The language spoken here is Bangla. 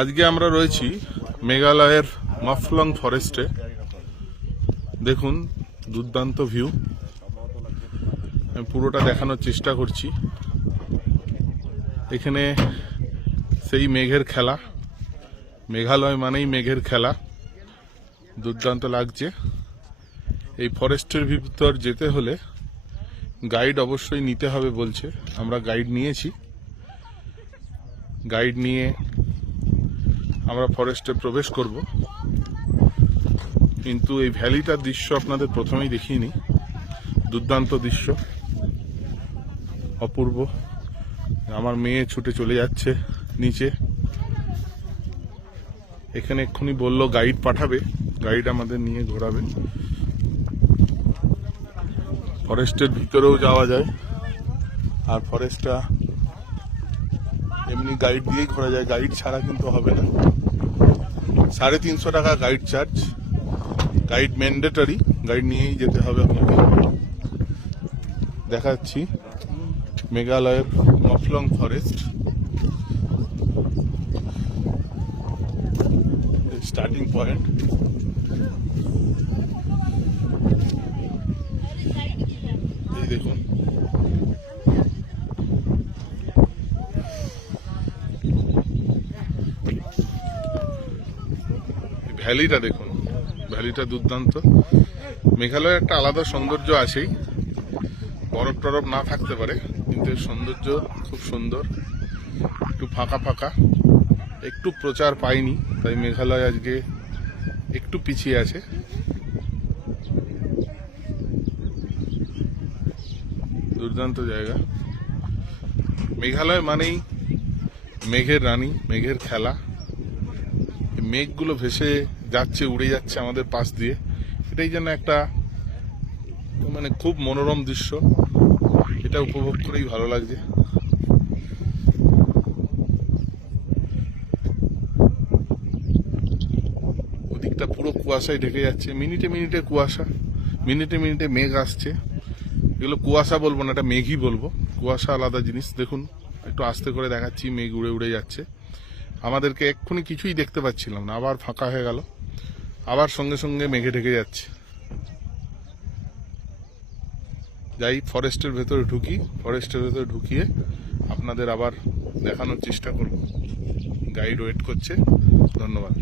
আজকে আমরা রয়েছি মেঘালয়ের মাফলং ফরেস্টে। দেখুন দুর্দান্ত ভিউ, আমি পুরোটা দেখানোর চেষ্টা করছি। এখানে সেই মেঘের খেলা, মেঘালয় মানেই মেঘের খেলা, দুর্দান্ত লাগছে। এই ফরেস্টের ভিতর যেতে হলে গাইড অবশ্যই নিতে হবে বলছে, আমরা গাইড নিয়েছি। গাইড নিয়ে আমরা ফরেস্টে প্রবেশ করব, কিন্তু এই ভ্যালিটার দৃশ্য আপনাদের প্রথমেই দেখিয়ে নিই। দুর্দান্ত দৃশ্য, অপূর্ব। আমার মেয়ে ছুটে চলে যাচ্ছে নিচে। এখানে এক্ষুনি বললো গাইড পাঠাবে, গাইড আমাদের নিয়ে ঘোরাবে। ফরেস্টের ভিতরেও যাওয়া যায়, আর ফরেস্টটা এমনি গাইড দিয়েই ঘোরা যায়, গাইড ছাড়া কিন্তু হবে না। 350 টাকা guide charge, guide mandatory, guide নিয়েই যেতে হবে আপনাকে। দেখাচ্ছি মেঘালয়ের মাফলং ফরেস্ট স্টার্টিং পয়েন্ট। এই দেখুন ভ্যালিটা, দেখুন ভ্যালিটা দুর্দান্ত। মেঘালয়ের একটা আলাদা সৌন্দর্য আছেই, বরফ টরফ না থাকতে পারে, কিন্তু এর সৌন্দর্য খুব সুন্দর। একটু ফাঁকা ফাঁকা, একটু প্রচার পাইনি, তাই মেঘালয় আজকে একটু পিছিয়ে আছে। দুর্দান্ত জায়গা। মেঘালয় মানেই মেঘের রানী, মেঘের খেলা। মেঘগুলো ভেসে যাচ্ছে, উড়ে যাচ্ছে আমাদের পাশ দিয়ে। এটাই যেন একটা মানে খুব মনোরম দৃশ্য, এটা উপভোগ করেই ভালো লাগছে। ওদিকটা পুরো কুয়াশায় ঢেকে যাচ্ছে, মিনিটে মিনিটে কুয়াশা, মিনিটে মিনিটে মেঘ আসছে। এগুলো কুয়াশা বলবো না, এটা মেঘই বলবো। কুয়াশা আলাদা জিনিস। দেখুন একটু আস্তে করে দেখাচ্ছি, মেঘ উড়ে উড়ে যাচ্ছে। আমাদেরকে এক্ষুনি কিছুই দেখতে পাচ্ছিলাম না, আবার ফাঁকা হয়ে গেল, আবার সঙ্গে সঙ্গে মেঘে ঢেকে যাচ্ছে। যাই ফরেস্টের ভেতরে ঢুকি, ফরেস্টের ভেতরে ঢুকিয়ে আপনাদের আবার দেখানোর চেষ্টা করব। গাইড ওয়েট করছে। ধন্যবাদ।